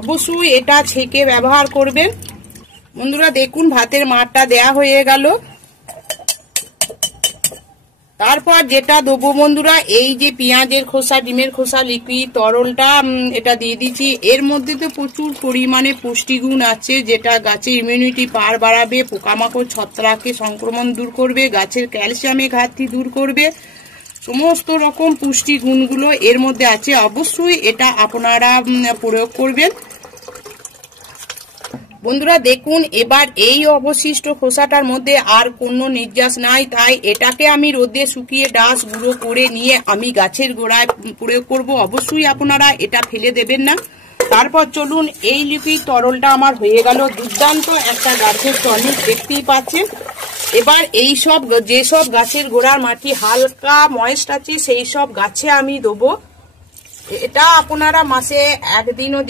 অবশ্যই এটা ছেঁকে ব্যবহার করবেন। বন্ধুরা দেখুন ভাতের মাড়টা দেয়া হয়ে গেল। তারপর যেটা দেবো বন্ধুরা, এই যে পেঁয়াজের খোসা, ডিমের খোসা লিকুইড তরলটা এটা দিয়ে দিচ্ছি। এর মধ্যে তো প্রচুর পরিমাণে পুষ্টিগুণ আছে, যেটা গাছের ইমিউনিটি পাওয়ার বাড়াবে, পোকামাকড় ছত্রাকে সংক্রমণ দূর করবে, গাছের ক্যালসিয়ামের ঘাটতি দূর করবে। সমস্ত রকম পুষ্টিগুণগুলো এর মধ্যে আছে। অবশ্যই এটা আপনারা প্রয়োগ করবেন। বন্ধুরা দেখুন, এবার এই অবশিষ্ট খোসাটার মধ্যে আর কোনো নির্যাস নাই, তাই এটাকে আমি রোদে শুকিয়ে ডাস গুঁড়ো করে নিয়ে আমি গাছের গোড়ায় প্রয়োগ করব। অবশ্যই আপনারা এটা ফেলে দেবেন না। তারপর চলুন, এই লিকুইড তরলটা আমার হয়ে গেল। দুর্দান্ত একটা গাছের টনিক, দেখতেই পাচ্ছেন। এবার এই সব যেসব গাছের গোড়ার মাটি হালকা ময়েস্ট আছে সেই সব গাছে আমি দেবো। এটা আপনারা মাসে একদিনও